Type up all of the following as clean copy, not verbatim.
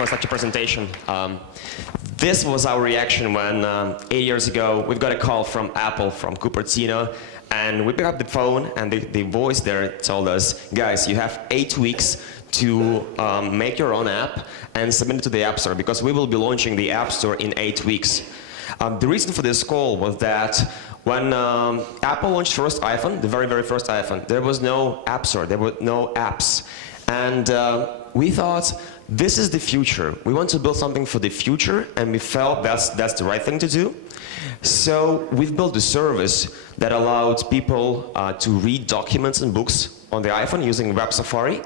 for such a presentation. This was our reaction when 8 years ago we got a call from Apple, from Cupertino, and we picked up the phone and the voice there told us, guys, you have 8 weeks to make your own app and submit it to the App Store because we will be launching the App Store in 8 weeks. The reason for this call was that when Apple launched first iPhone, the very, very first iPhone, there was no App Store, there were no apps. And we thought, this is the future. We want to build something for the future, and we felt that's the right thing to do. So we've built a service that allowed people to read documents and books on the iPhone using Web Safari.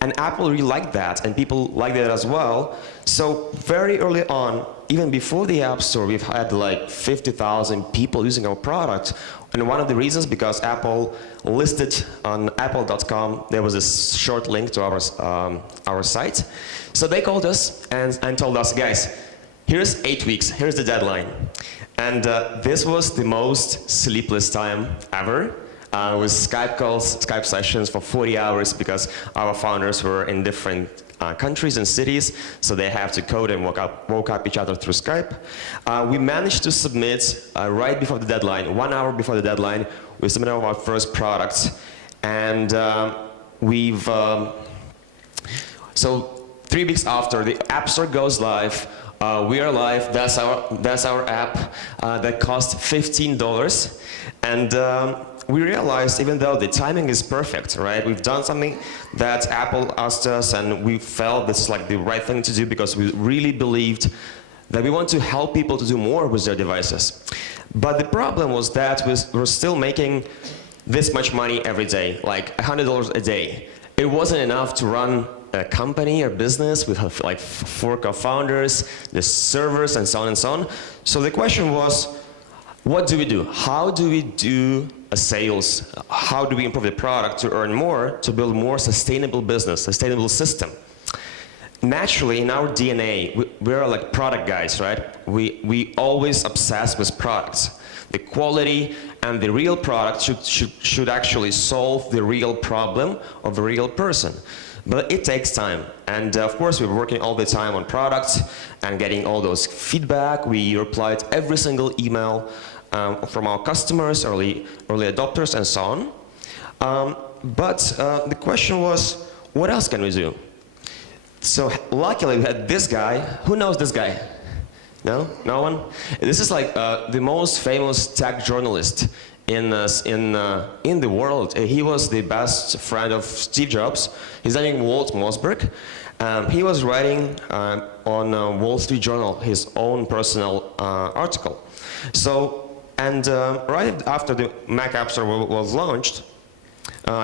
And Apple really liked that, and people liked it as well. So very early on, even before the App Store, we've had like 50,000 people using our product. And one of the reasons, because Apple listed on apple.com, there was a short link to our site. So they called us and told us, guys, here's 8 weeks, here's the deadline. And this was the most sleepless time ever. With Skype calls, Skype sessions for 40 hours because our founders were in different countries and cities, so they have to code and woke up each other through Skype. We managed to submit right before the deadline, 1 hour before the deadline. We submitted our first product, and so 3 weeks after the App Store goes live, we are live. That's our app that cost $15, and we realized, even though the timing is perfect, right? We've done something that Apple asked us, and we felt this is like the right thing to do because we really believed that we want to help people to do more with their devices. But the problem was that we're still making this much money every day, like $100 a day. It wasn't enough to run a company or business with like 4 co-founders, the servers, and so on and so on. So the question was, what do we do? How do we do a sales? How do we improve the product to earn more, to build more sustainable business, sustainable system? Naturally, in our DNA, we're like product guys, right? We always obsess with products. The quality and the real product should actually solve the real problem of a real person. But it takes time, and of course we're working all the time on products and getting all those feedback. We replied every single email from our customers, early adopters, and so on. But the question was, what else can we do? So luckily we had this guy. Who knows this guy? No? No one? This is like the most famous tech journalist in the world. He was the best friend of Steve Jobs. His name is Walt Mossberg. He was writing on Wall Street Journal his own personal article. So, right after the Mac App Store was launched,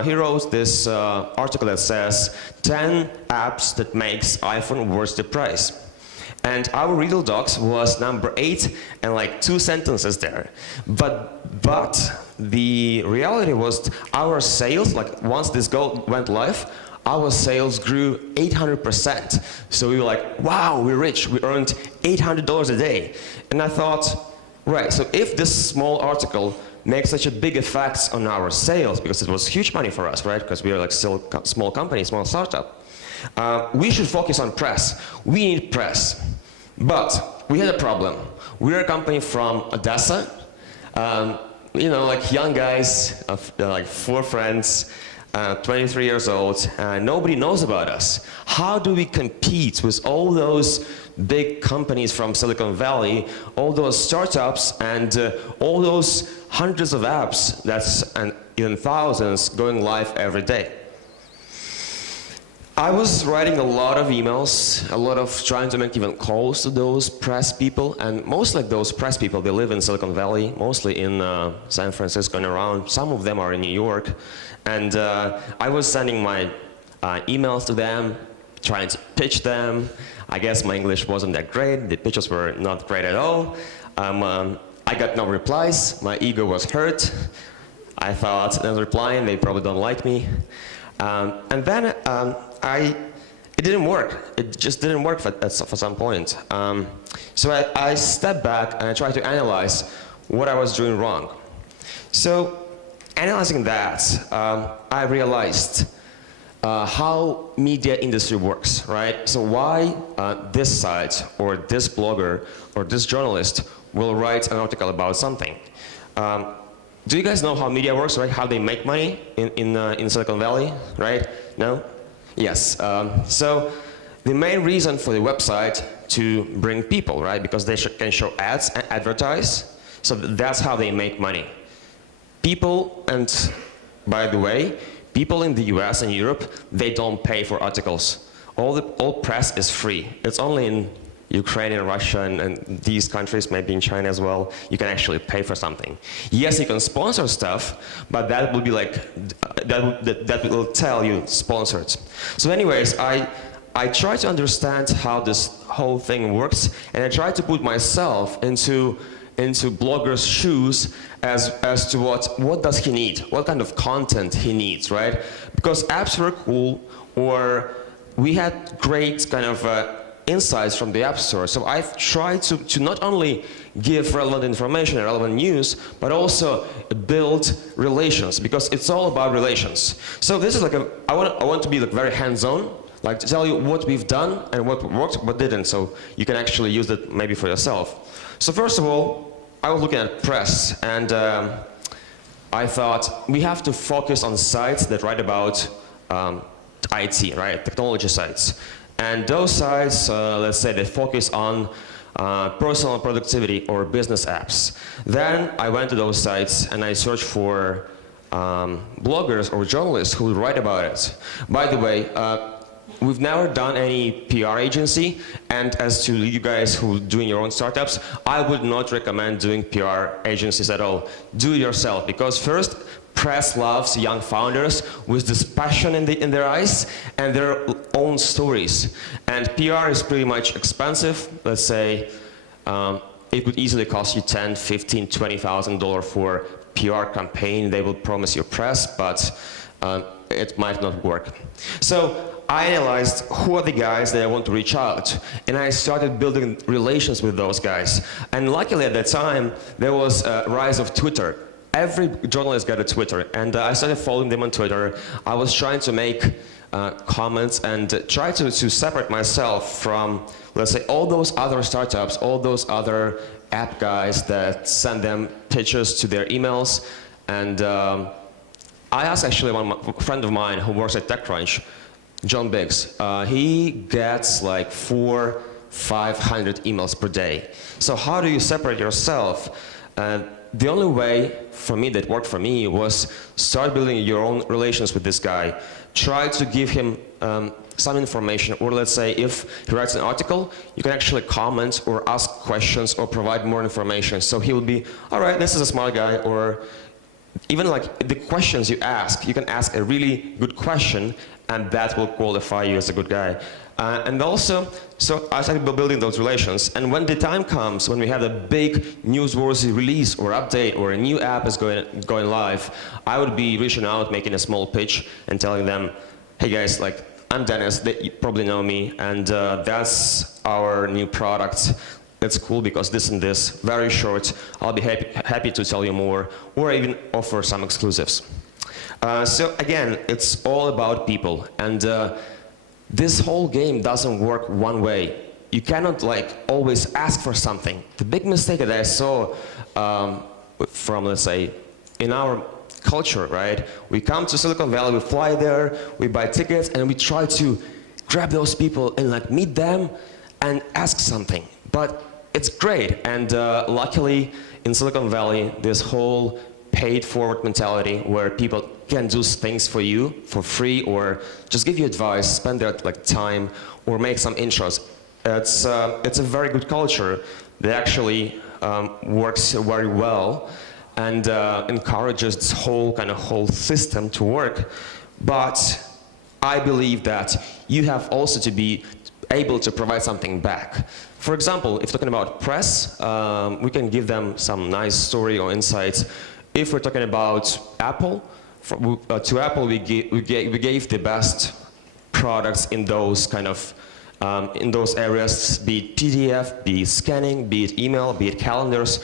he wrote this article that says 10 apps that makes iPhone worth the price. And our Riddle docs was number 8 and like 2 sentences there. But the reality was our sales, like once this went live, our sales grew 800%. So we were like, wow, we're rich. We earned $800 a day. And I thought, right, so if this small article makes such a big effect on our sales, because it was huge money for us, right? Because we are like still a small company, small startup. We should focus on press. We need press. But we had a problem. We're a company from Odessa. You know, like young guys, like 4 friends, 23 years old. Nobody knows about us. How do we compete with all those big companies from Silicon Valley, all those startups, and all those hundreds of apps, and even thousands, going live every day? I was writing a lot of emails, a lot of trying to make even calls to those press people, and most like those press people, they live in Silicon Valley, mostly in San Francisco and around. Some of them are in New York, and I was sending my emails to them, trying to pitch them. I guess my English wasn't that great. The pitches were not great at all. I got no replies. My ego was hurt. I thought, they're replying, they probably don't like me. And then it didn't work. It just didn't work for some point. So I stepped back and I tried to analyze what I was doing wrong. So analyzing that, I realized how media industry works, right? So why this site or this blogger or this journalist will write an article about something. Do you guys know how media works, right? How they make money in Silicon Valley, right? No? Yes. So the main reason for the website to bring people, right? Because they can show ads and advertise. So that's how they make money. People, and by the way, people in the US and Europe, they don't pay for articles. All press is free. It's only in Ukraine and Russia and these countries, maybe in China as well, you can actually pay for something. Yes, you can sponsor stuff, but that will be like, that will tell you sponsored. So anyways, I try to understand how this whole thing works, and I try to put myself into blogger's shoes as to what does he need, what kind of content he needs, right? Because apps were cool, or we had great kind of insights from the App Store. So I've tried to not only give relevant information and relevant news, but also build relations, because it's all about relations. So this is like I want to be like very hands-on, like to tell you what we've done and what worked, what didn't, so you can actually use it maybe for yourself. So first of all, I was looking at press, and I thought we have to focus on sites that write about IT, right, technology sites. And those sites, let's say they focus on personal productivity or business apps. Then I went to those sites and I searched for bloggers or journalists who would write about it. By the way, we've never done any PR agency, and as to you guys who are doing your own startups, I would not recommend doing PR agencies at all. Do it yourself, because first, press loves young founders with this passion in their eyes and their own stories. And PR is pretty much expensive. Let's say it could easily cost you $10,000, $15,000, $20,000 for PR campaign. They will promise you press, but it might not work. So I analyzed who are the guys that I want to reach out, and I started building relations with those guys. And luckily at that time, there was a rise of Twitter. Every journalist got a Twitter, and I started following them on Twitter. I was trying to make comments and try to separate myself from, let's say, all those other startups, all those other app guys that send them pitches to their emails. And I asked actually a friend of mine who works at TechCrunch, John Biggs. He gets like 400-500 emails per day. So how do you separate yourself? The only way for me that worked for me was start building your own relations with this guy. Try to give him some information, or let's say if he writes an article, you can actually comment or ask questions or provide more information. So he will be, all right, this is a smart guy, or even like the questions you ask, you can ask a really good question, and that will qualify you as a good guy. And also, so I started building those relations, and when the time comes, when we have a big newsworthy release or update or a new app is going live, I would be reaching out, making a small pitch and telling them, hey guys, like, I'm Dennis, you probably know me, and that's our new product. It's cool because this and this, very short. I'll be happy to tell you more, or even offer some exclusives. So again, it's all about people, and this whole game doesn't work one way. You cannot like always ask for something. The big mistake that I saw from, let's say, in our culture, right? We come to Silicon Valley, we fly there, we buy tickets, and we try to grab those people and like meet them and ask something. But it's great, and luckily in Silicon Valley, this whole paid-forward mentality where people can do things for you for free, or just give you advice, spend their like time, or make some intros. It's a very good culture that actually works very well and encourages this whole system to work. But I believe that you have also to be able to provide something back. For example, if talking about press, we can give them some nice story or insights. If we're talking about Apple, to Apple we gave the best products in those kind of in those areas, be it PDF, be it scanning, be it email, be it calendars.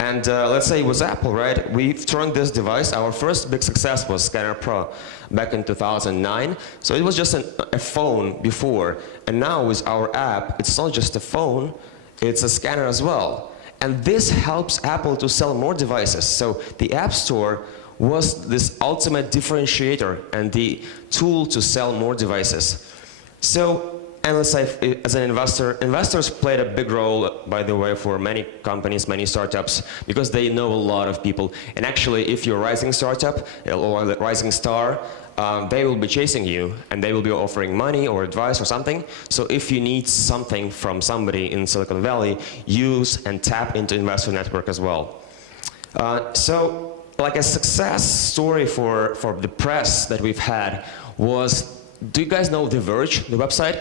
And let's say it was Apple, right? We've turned this device, our first big success was Scanner Pro back in 2009. So it was just a phone before. And now with our app, it's not just a phone, it's a scanner as well. And this helps Apple to sell more devices. So the App Store was this ultimate differentiator and the tool to sell more devices. So, and let's say as an investor, investors played a big role, by the way, for many companies, many startups, because they know a lot of people. And actually, if you're a rising startup or a rising star, they will be chasing you and they will be offering money or advice or something. So if you need something from somebody in Silicon Valley, use and tap into investor network as well. So like a success story for the press that we've had was, do you guys know The Verge, the website?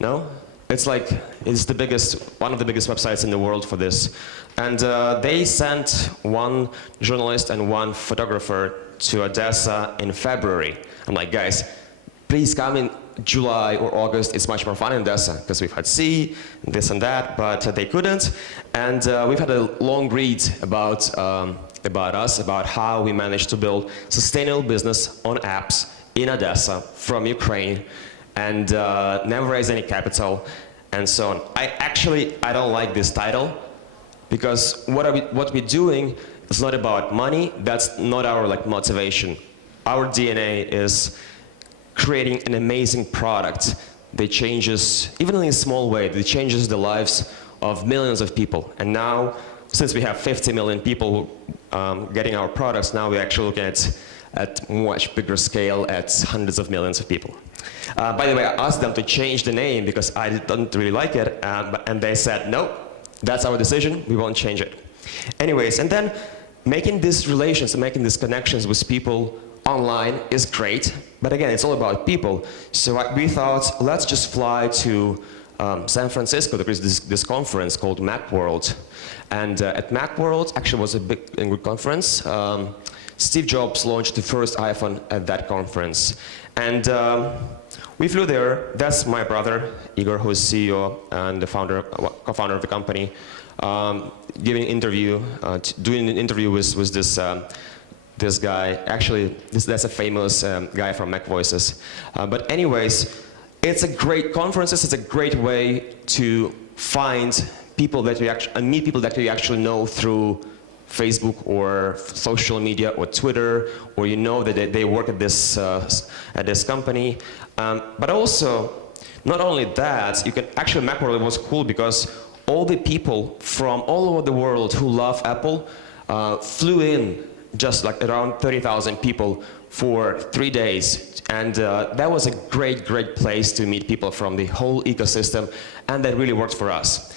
No? It's the biggest, one of the biggest websites in the world for this. And they sent one journalist and one photographer to Odessa in February. I'm like, guys, please come in July or August. It's much more fun in Odessa because we've had sea, this and that, but they couldn't. And we've had a long read about us, about how we managed to build sustainable business on apps in Odessa from Ukraine and never raise any capital and so on. I don't like this title because what we're doing is not about money. That's not our motivation. Our DNA is creating an amazing product that changes, even in a small way, that changes the lives of millions of people. And now, since we have 50 million people getting our products, now we're actually looking at much bigger scale at hundreds of millions of people. By the way, I asked them to change the name because I didn't really like it, and they said, no, that's our decision, we won't change it. Anyways, and then making these relations and making these connections with people online is great, but again, it's all about people. So we thought, let's just fly to San Francisco. There is this conference called Macworld. And at Macworld, actually was a big and good conference. Steve Jobs launched the first iPhone at that conference. And we flew there. That's my brother, Igor, who's CEO and the co-founder of the company, giving an interview, doing an interview with this guy. Actually, that's a famous guy from Mac Voices. But anyways, it's a great conference. It's a great way to find people that meet people that you actually know through Facebook or social media or Twitter, or you know that they work at this company. But also, not only that, you can actually, Macworld was cool because all the people from all over the world who love Apple flew in, just like around 30,000 people for 3 days. And that was a great, great place to meet people from the whole ecosystem, and that really worked for us.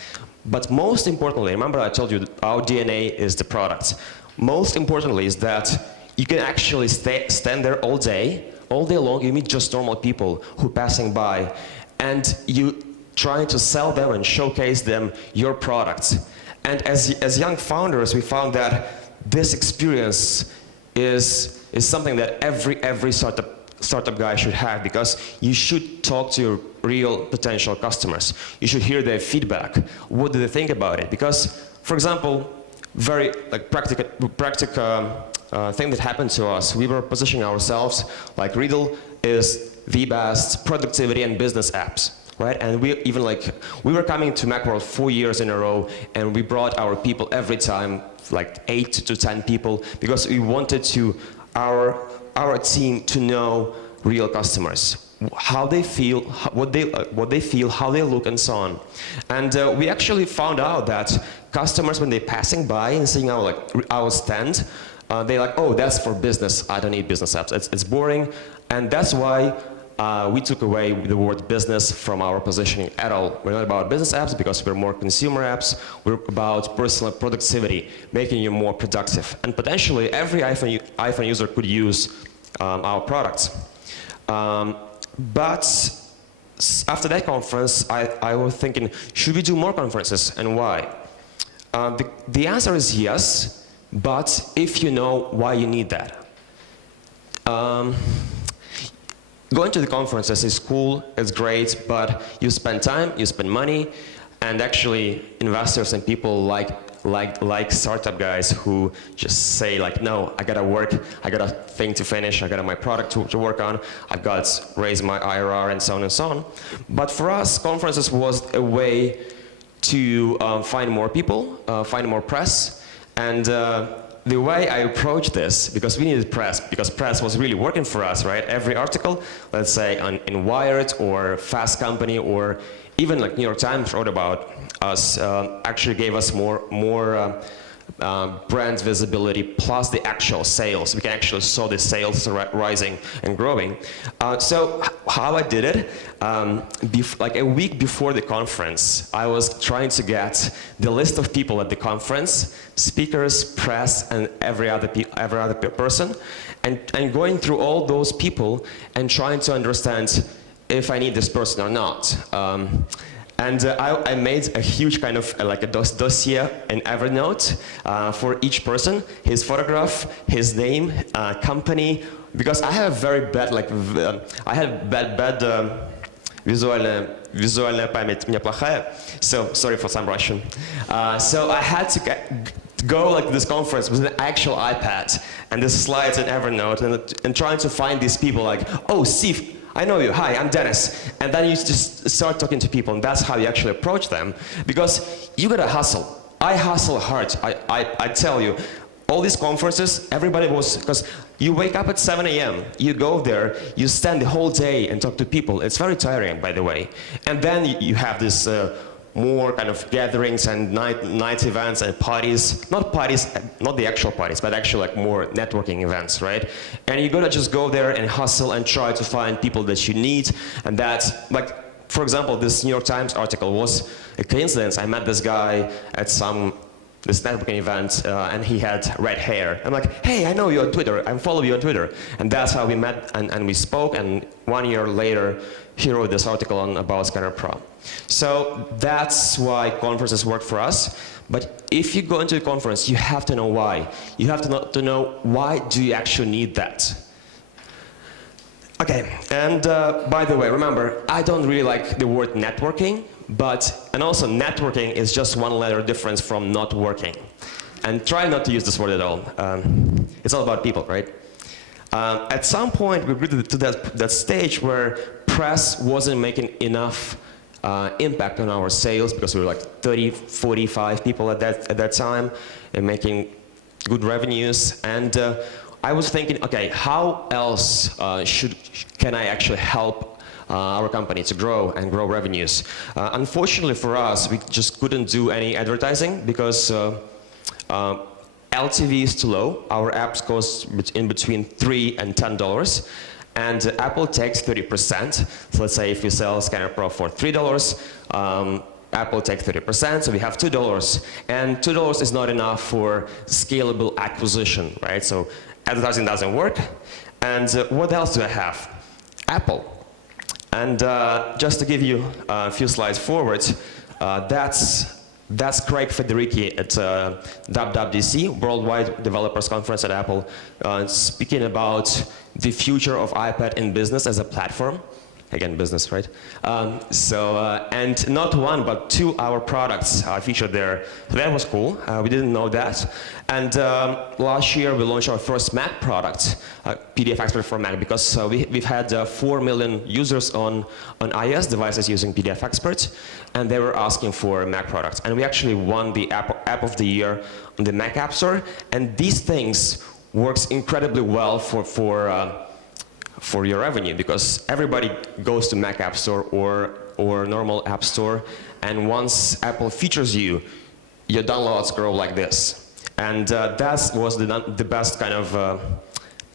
But most importantly, remember I told you that our DNA is the product. Most importantly is that you can actually stand there all day long, you meet just normal people who are passing by, and you trying to sell them and showcase them your products. And as young founders, we found that this experience is something that every startup guy should have, because you should talk to your real potential customers. You should hear their feedback. What do they think about it? Because, for example, very practical thing that happened to us, we were positioning ourselves like Riddle is the best productivity and business apps, right? And we were coming to Macworld 4 years in a row, and we brought our people every time, like 8 to 10 people, because we wanted our team to know real customers, how they feel, what they feel, how they look, and so on. And we actually found out that customers, when they're passing by and seeing our stand, they're like, oh, that's for business. I don't need business apps. It's boring. And that's why we took away the word business from our positioning at all. We're not about business apps because we're more consumer apps. We're about personal productivity, making you more productive. And potentially every iPhone user could use our products. But after that conference, I was thinking, should we do more conferences, and why? The answer is yes, but if you know why you need that. Going to the conferences is cool, it's great, but you spend time, you spend money, and actually investors and people like like startup guys who just say like, no, I gotta work, I got a thing to finish, I got my product to work on, I've got to raise my IRR and so on and so on. But for us, conferences was a way to find more people, find more press, and the way I approached this, because we needed press, because press was really working for us, right? Every article, let's say in Wired or Fast Company or even like New York Times wrote about us, actually gave us more brand visibility plus the actual sales. We can actually saw the sales rising and growing. So how I did it, like a week before the conference, I was trying to get the list of people at the conference, speakers, press, and every other person, and going through all those people and trying to understand if I need this person or not. I made a huge kind of like a dossier in Evernote for each person, his photograph, his name, company, because I have very bad, like, I have bad визуальная память, у меня плохая, so sorry for some Russian. So I had to go like to this conference with an actual iPad and the slides in Evernote and trying to find these people like, oh, Steve, I know you, hi, I'm Dennis. And then you just start talking to people, and that's how you actually approach them. Because you gotta hustle. I hustle hard, I tell you. All these conferences, everybody was, because you wake up at 7 a.m., you go there, you stand the whole day and talk to people. It's very tiring, by the way. And then you have this more kind of gatherings and night events and parties, not the actual parties, but actually like more networking events, right? And you gotta just go there and hustle and try to find people that you need, and that's like, for example, this New York Times article was a coincidence. I met this guy at this networking event, and he had red hair. I'm like, hey, I know you on Twitter, I follow you on Twitter. And that's how we met and we spoke, and 1 year later, he wrote this article about Scanner Pro. So that's why conferences work for us. But if you go into a conference, you have to know why. You have to know why do you actually need that. Okay, and by the way, remember, I don't really like the word networking, and also networking is just one letter difference from not working. And try not to use this word at all. It's all about people, right? At some point, we grew to that stage where press wasn't making enough impact on our sales, because we were like 30, 45 people at that time and making good revenues. And I was thinking, okay, how else can I actually help our company to grow and grow revenues? Unfortunately for us, we just couldn't do any advertising because LTV is too low. Our apps cost in between $3 and $10, and Apple takes 30%. So let's say if we sell Scanner Pro for $3, Apple takes 30%, so we have $2. And $2 is not enough for scalable acquisition, right? So advertising doesn't work. And what else do I have? Apple. And just to give you a few slides forward, that's Craig Federici at WWDC, Worldwide Developers Conference at Apple, speaking about the future of iPad in business as a platform. Again, business, right? And not one, but 2 our products are featured there. So that was cool. We didn't know that. And last year, we launched our first Mac product, PDF Expert for Mac, because we've had 4 million users on iOS devices using PDF Expert, and they were asking for Mac products. And we actually won the App of the Year on the Mac App Store. And these things works incredibly well for your revenue, because everybody goes to Mac App Store or normal App Store, and once Apple features you, your downloads grow like this. And that was the best kind of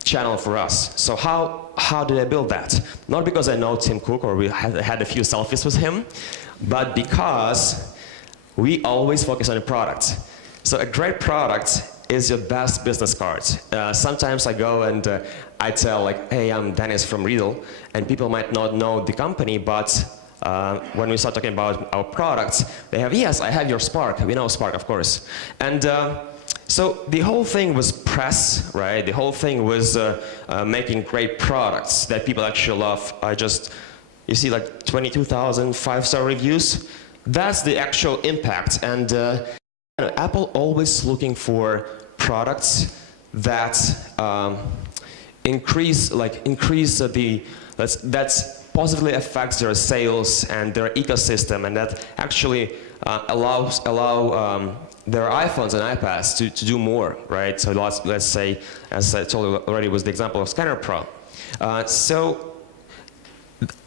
channel for us. So how did I build that? Not because I know Tim Cook or we had a few selfies with him, but because we always focus on the product. So a great product is your best business card. Sometimes I go and I tell like, hey, I'm Dennis from Riddle, and people might not know the company, but when we start talking about our products, they have, yes, I have your Spark. We know Spark, of course. And so the whole thing was press, right? The whole thing was making great products that people actually love. You see like 22,000 5-star reviews. That's the actual impact. And Apple always looking for products that increase that's positively affects their sales and their ecosystem, and that actually allow their iPhones and iPads to do more, right? So let's say, as I told you already, was the example of Scanner Pro. So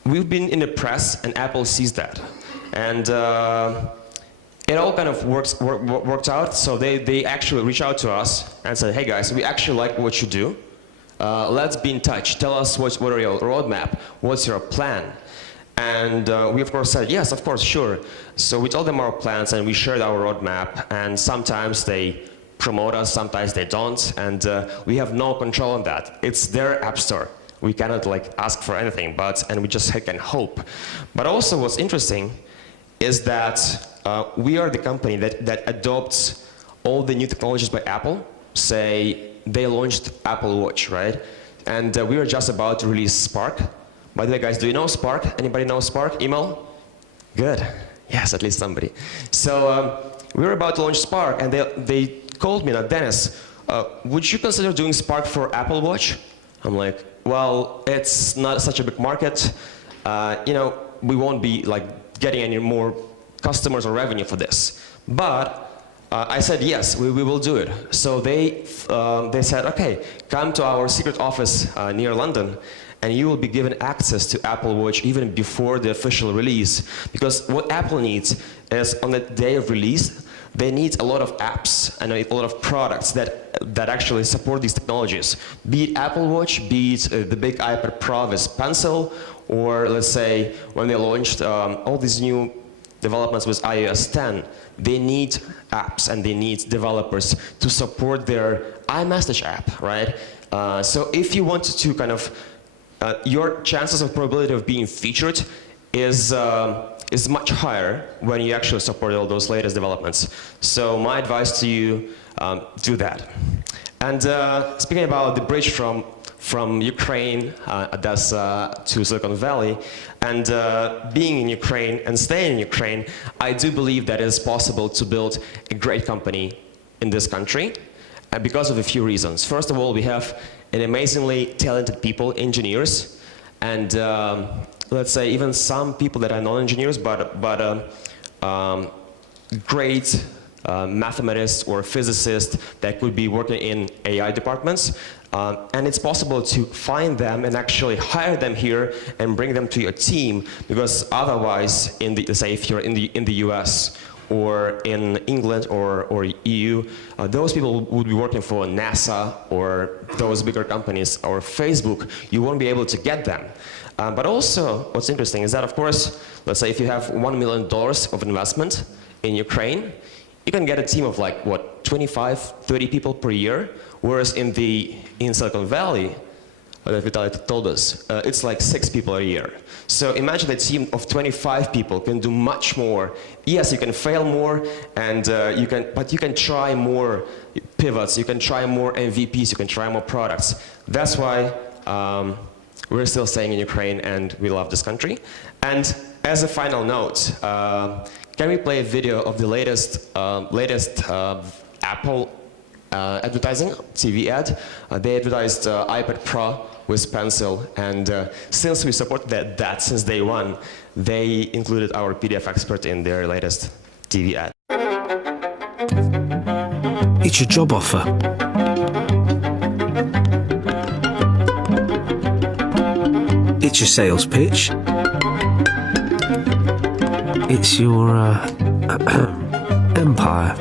we've been in the press, and Apple sees that, and it all kind of worked out. So they actually reached out to us and said, "Hey guys, we actually like what you do. Let's be in touch. Tell us what are your roadmap, what's your plan." And we of course said, yes, of course, sure. So we told them our plans, and we shared our roadmap, and sometimes they promote us, sometimes they don't, and we have no control on that. It's their app store. We cannot ask for anything, and we just can hope. But also what's interesting is that we are the company that adopts all the new technologies by Apple. Say, they launched Apple Watch, right? And we were just about to release Spark. By the way, guys, do you know Spark? Anybody know Spark? Email? Good. Yes, at least somebody. So we were about to launch Spark, and they called me, Dennis, would you consider doing Spark for Apple Watch? I'm like, well, it's not such a big market. We won't be getting any more customers or revenue for this. But I said, yes, we will do it. So they said, okay, come to our secret office near London, and you will be given access to Apple Watch even before the official release. Because what Apple needs is, on the day of release, they need a lot of apps and a lot of products that actually support these technologies. Be it Apple Watch, be it the big iPad Pro with Pencil, or let's say when they launched all these new developments with iOS 10, they need apps and they need developers to support their iMessage app, right? So if you want to kind of, your chances of probability of being featured is much higher when you actually support all those latest developments. So my advice to you, do that. And speaking about the bridge from Ukraine, Odessa to Silicon Valley, and being in Ukraine and staying in Ukraine, I do believe that it is possible to build a great company in this country, and because of a few reasons. First of all, we have an amazingly talented people, engineers, and let's say even some people that are non-engineers, but great mathematists or physicists that could be working in AI departments. And it's possible to find them and actually hire them here and bring them to your team, because otherwise, let's say if you're in the US or in England or EU, those people would be working for NASA or those bigger companies or Facebook. You won't be able to get them. But also, what's interesting is that, of course, let's say if you have $1 million of investment in Ukraine, you can get a team of 25, 30 people per year, whereas in Silicon Valley, that Vitaly told us, it's 6 people a year. So imagine a team of 25 people can do much more. Yes, you can fail more, and but you can try more pivots, you can try more MVPs, you can try more products. That's why we're still staying in Ukraine, and we love this country. And as a final note, can we play a video of the latest Apple advertising, TV ad? They advertised iPad Pro with Pencil, and since we support that since day one, they included our PDF expert in their latest TV ad. It's your job offer. It's your sales pitch. It's your empire.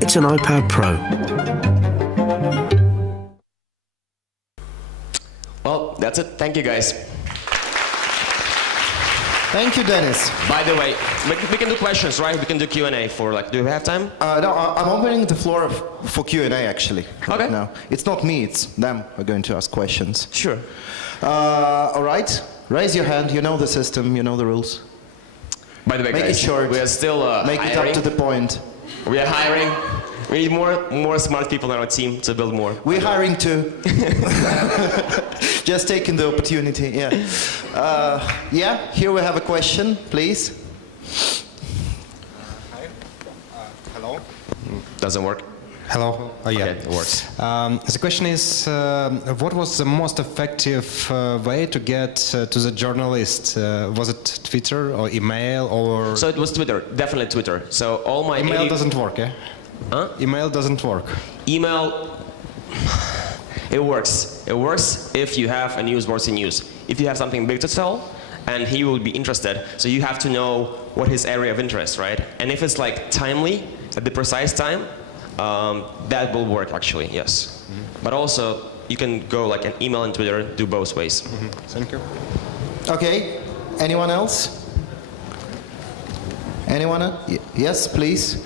It's an iPad Pro. Well, that's it. Thank you, guys. Thank you, Dennis. By the way, we can do questions, right? We can do Q&A for do we have time? No, I'm opening the floor for Q&A actually. Okay. No, it's not me, it's them who are going to ask questions. Sure. All right, raise your hand, you know the system, you know the rules. By the way, Make guys, it short. we are still Make it up to the point. We are hiring. We need more smart people on our team to build more. We're hiring too. Just taking the opportunity, yeah. Yeah, here we have a question, please. Hi, Doesn't work? Hello. Oh, yeah. Okay, it works. The question is, what was the most effective way to get to the journalist? Was it Twitter or email or? So it was Twitter, definitely Twitter. So all my Email doesn't work, yeah? Huh? Email doesn't work. Email, it works. It works if you have a newsworthy news. If you have something big to tell, and he will be interested, so you have to know what his area of interest, right? And if it's like timely, at the precise time, that will work actually, yes. But also, you can go like an email and Twitter, do both ways. Thank you. Okay, anyone else? Anyone? Yes, please.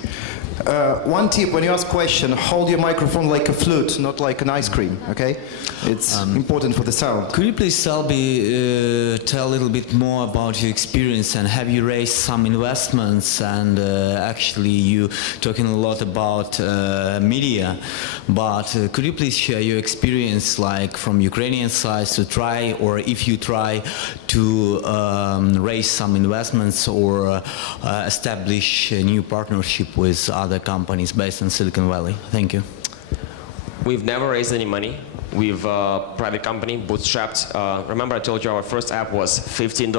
One tip, when you ask a question, hold your microphone like a flute, not like an ice cream, okay? It's important for the sound. Could you please tell a little bit more about your experience, and have you raised some investments? And actually you talking a lot about media, but could you please share your experience, like from Ukrainian side, to try, or if you try to raise some investments or establish a new partnership with other companies based in Silicon Valley? Thank you. We've never raised any money. We've private company, bootstrapped. Remember I told you our first app was $15.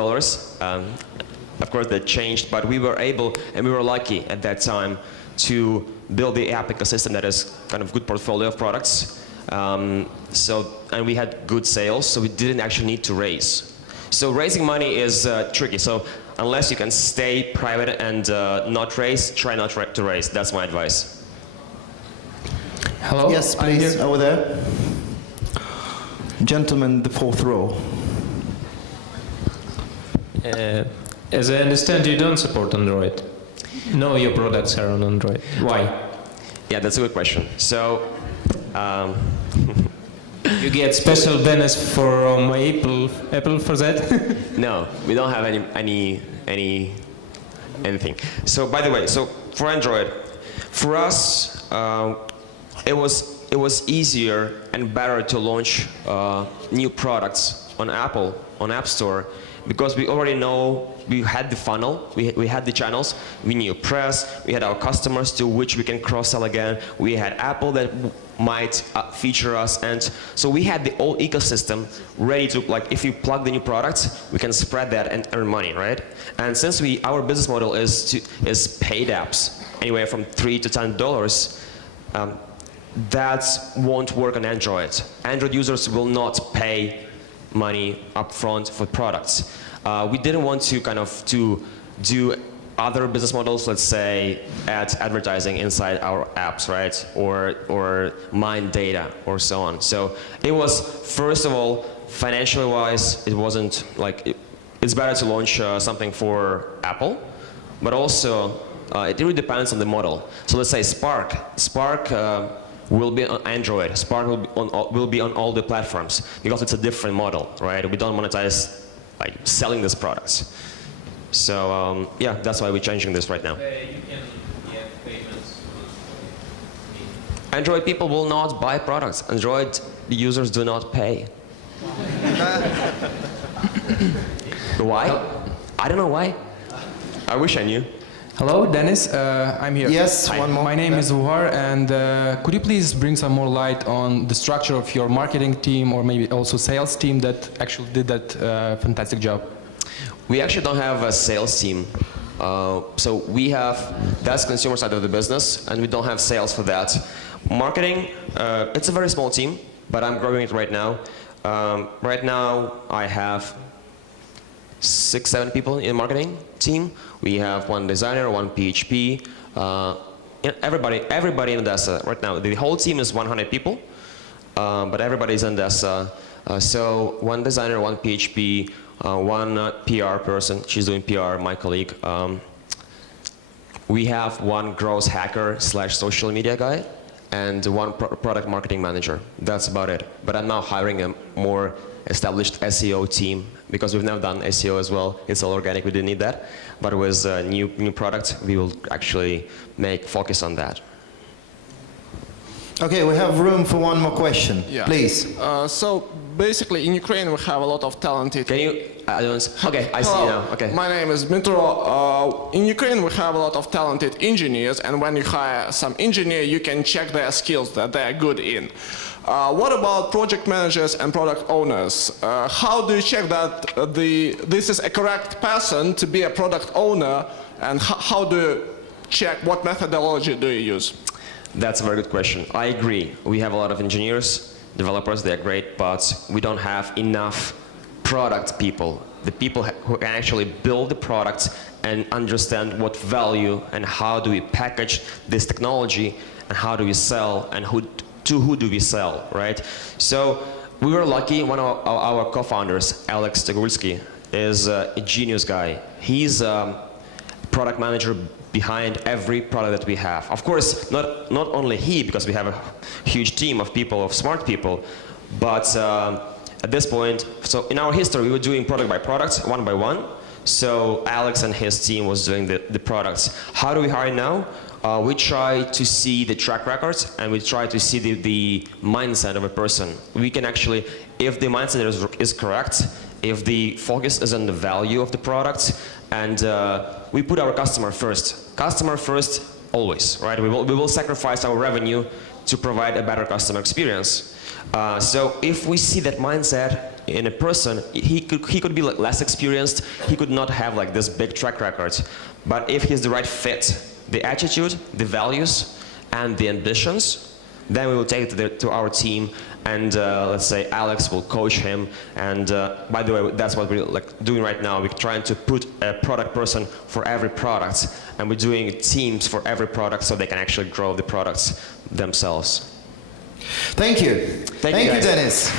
Of course that changed, but we were able, and we were lucky at that time, to build the app ecosystem that is kind of good portfolio of products. And we had good sales, so we didn't actually need to raise. So raising money is tricky. So unless you can stay private and not raise, try not to raise. That's my advice. Hello? Yes, please, over there. Gentleman, the fourth row. As I understand, you don't support Android. No, your products are on Android. Why? Yeah, that's a good question. So, You get special benefits from Apple for that? no, we don't have anything. So, by the way, so for Android, for us, it was easier and better to launch new products on Apple, on App Store, because we already know, we had the funnel, we had the channels, we knew press, we had our customers to which we can cross-sell again, we had Apple that might feature us, and so we had the whole ecosystem ready to, like, if you plug the new products, we can spread that and earn money, right? And since our business model is paid apps, anywhere from $3 to $10, that won't work on Android. Android users will not pay money upfront for products. We didn't want to to do other business models, let's say advertising inside our apps, right? Or mine data or so on. So it was, first of all, financially wise, it wasn't like, it's better to launch something for Apple, but also it really depends on the model. So let's say Spark will be on Android. Spark will be on all the platforms because it's a different model, right? We don't monetize like selling these products. So yeah, that's why we're changing this right now. You can get payments. Android people will not buy products. Android users do not pay. Why? I don't know why. I wish I knew. Hello, Dennis. I'm here. Yes, Hi. one more. My name is Vuhar, and could you please bring some more light on the structure of your marketing team, or maybe also sales team that actually did that fantastic job? We actually don't have a sales team. So we have, that's consumer side of the business, and we don't have sales for that. Marketing, it's a very small team, but I'm growing it right now. Right now, I have 6-7 people in the marketing team. We have one designer, one PHP, everybody in Odessa right now. The whole team is 100 people, but everybody's in Odessa. So one designer, one PHP, one PR person, she's doing PR, my colleague. We have one growth hacker / social media guy, and one product marketing manager. That's about it. But I'm now hiring a more established SEO team, because we've never done SEO as well. It's all organic, we didn't need that. But with a new product, we will actually focus on that. Okay, we have room for one more question. Yeah. Please. So basically, in Ukraine, we have a lot of talented. Can you? I don't. Okay, I see you now. Okay. My name is Dmitro. In Ukraine, we have a lot of talented engineers, and when you hire some engineer, you can check their skills that they are good in. What about project managers and product owners? How do you check that this is a correct person to be a product owner, and how do you check what methodology do you use? That's a very good question. I agree. We have a lot of engineers, developers, they're great, but we don't have enough product people. The people who can actually build the products and understand what value and how do we package this technology and how do we sell and to who do we sell, right? So we were lucky, one of our co-founders, Alex Tagulsky, is a genius guy. He's a product manager behind every product that we have. Of course, not only he, because we have a huge team of people, of smart people, but at this point, so in our history, we were doing product by product, one by one. So Alex and his team was doing the products. How do we hire now? We try to see the track records and we try to see the mindset of a person. We can actually, if the mindset is correct, if the focus is on the value of the product, and we put our customer first. Customer first always, right? We will sacrifice our revenue to provide a better customer experience. So if we see that mindset in a person, he could be like less experienced, he could not have like this big track record. But if he's the right fit, the attitude, the values, and the ambitions, then we will take it to our team, and let's say Alex will coach him. And by the way, that's what we're like doing right now. We're trying to put a product person for every product, and we're doing teams for every product so they can actually grow the products themselves. Thank you. Thank you, Dennis.